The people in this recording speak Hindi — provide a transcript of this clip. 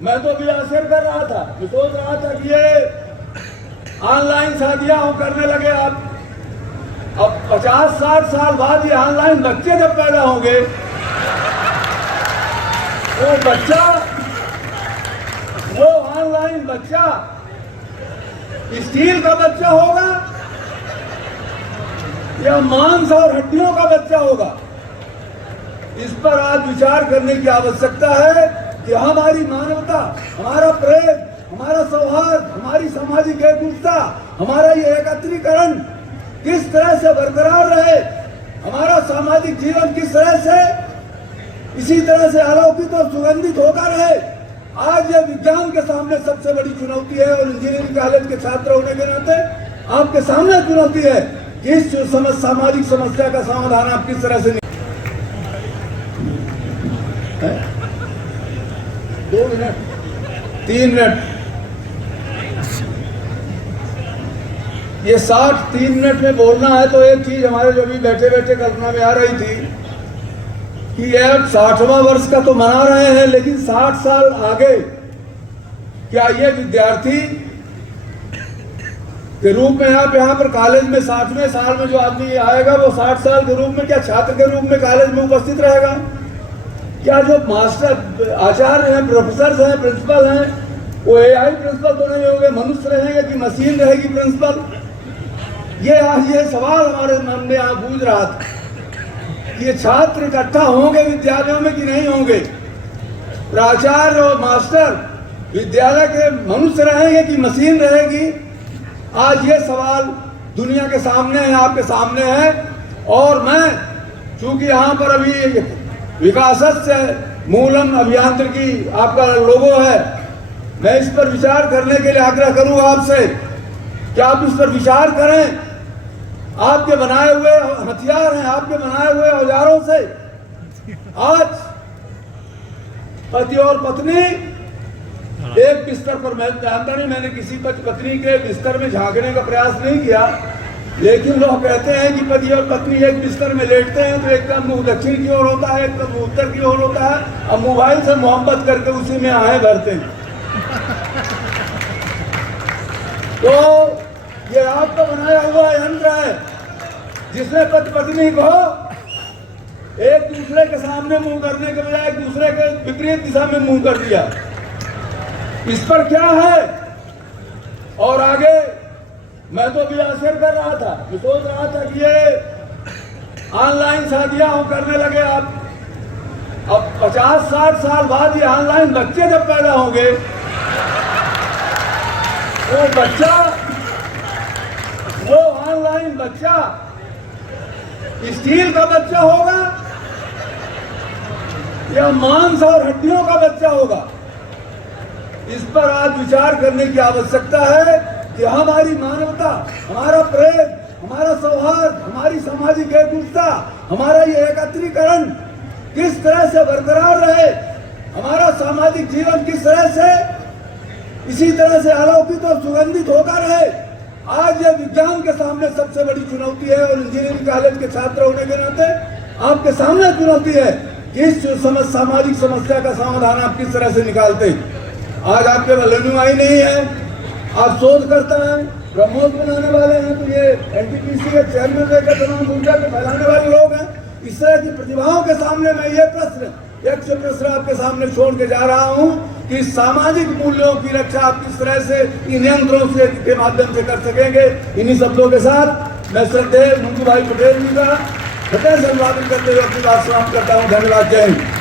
मैं तो अभी आश्चर्य कर रहा था, मैं सोच रहा था कि ये ऑनलाइन शादियां हम करने लगे। अब 50-60 साल बाद ये ऑनलाइन बच्चे जब पैदा होंगे, वो ऑनलाइन बच्चा स्टील का बच्चा होगा या मांस और हड्डियों का बच्चा होगा। इस पर आज विचार करने की आवश्यकता है कि हमारी मानवता, हमारा प्रेम, हमारा सौहार्द, हमारी सामाजिक एकजुटता, हमारा ये एकत्रीकरण किस तरह से बरकरार रहे, हमारा सामाजिक जीवन किस तरह से इसी तरह से अलौकिक और सुगंधित होकर रहे। आज ये विज्ञान के सामने सबसे बड़ी चुनौती है और इंजीनियरिंग कॉलेज के छात्र होने के नाते आपके सामने चुनौती है कि इस सामाजिक समस्या का समाधान आप किस तरह से 2 मिनट 3 मिनट ये 3 मिनट में बोलना है। तो एक चीज हमारे जो भी बैठे बैठे कल्पना में आ रही थी कि यार 60वां वर्ष का तो मना रहे हैं, लेकिन 60 साल आगे क्या ये विद्यार्थी के रूप में आप यहाँ पर कॉलेज में 60वें साल में जो आदमी आएगा वो 60 साल के रूप में क्या छात्र के रूप में कॉलेज में उपस्थित रहेगा? क्या जो मास्टर आचार्य हैं, प्रोफेसर हैं, प्रिंसिपल हैं, वो AI प्रिंसिपल तो नहीं होंगे, मनुष्य रहेंगे कि मशीन रहेगी प्रिंसिपल? ये सवाल हमारे मन में यहाँ गूंज रहा था कि ये छात्र इकट्ठा होंगे विद्यालयों में कि नहीं होंगे? प्राचार्य और मास्टर विद्यालय के मनुष्य रहेंगे कि मशीन रहेगी? आज ये सवाल दुनिया के सामने है, आपके सामने है। और मैं चूंकि यहाँ पर अभी विकासस्य मूलम अभियांत्रिकी आपका लोगो है, मैं इस पर विचार करने के लिए आग्रह करूंगा आपसे कि आप इस पर विचार करें। आपके बनाए हुए हथियार हैं, आपके बनाए हुए औजारों से आज पति और पत्नी एक बिस्तर पर, मैं जानता नहीं, मैंने किसी पति पत्नी के बिस्तर में झांकने का प्रयास नहीं किया, लेकिन लोग कहते हैं कि पति और पत्नी एक बिस्तर में लेटते हैं तो एक का मुंह दक्षिण की ओर होता है, एक का मुंह उत्तर की ओर होता है, अब मोबाइल से मोहब्बत करके उसी में आहें भरते हैं। तो ये आपका बनाया हुआ यंत्र है जिसने पति पत्नी को एक दूसरे के सामने मुंह करने के बजाय एक दूसरे के विपरीत दिशा में मुंह कर दिया। इस पर क्या है? और आगे मैं तो अभी आश्चर्य कर रहा था, मैं सोच रहा था कि ये ऑनलाइन शादियां हम करने लगे। अब 50-60 साल बाद ये ऑनलाइन बच्चे जब पैदा होंगे, वो ऑनलाइन बच्चा स्टील का बच्चा होगा या मांस और हड्डियों का बच्चा होगा? इस पर आज विचार करने की आवश्यकता है कि हमारी मानवता, हमारा प्रेम, हमारा सौहार्द, हमारी सामाजिक एकजुटता, हमारा ये एकत्रीकरण किस तरह से बरकरार रहे, हमारा सामाजिक जीवन किस तरह से इसी तरह से अलौकिक और सुगंधित होकर रहे। आज ये विज्ञान के सामने सबसे बड़ी चुनौती है और इंजीनियरिंग कॉलेज के छात्र होने के नाते आपके सामने चुनौती है कि इस सामाजिक समस्या का समाधान आप किस तरह से निकालते। आज आपके अलुमिनाई नहीं है, आप शोधकर्ता हैं, ब्रह्मोस बनाने वाले हैं, तो ये NTPC के चेयरमैन रहकर तमाम ऊर्जा को फैलाने वाले लोग हैं। इस तरह की प्रतिभाओं के सामने मैं ये एक प्रश्न आपके सामने छोड़ के जा रहा हूं कि सामाजिक मूल्यों की रक्षा आप किस तरह से इन यंत्रों से के माध्यम से कर सकेंगे। इन्हीं शब्दों के साथ मैं श्रद्धेय मंजू भाई पटेल जी का हृदय से अभिवादन करते हुए अपनी बात समाप्त करता हूं। धन्यवाद। जय हिंद।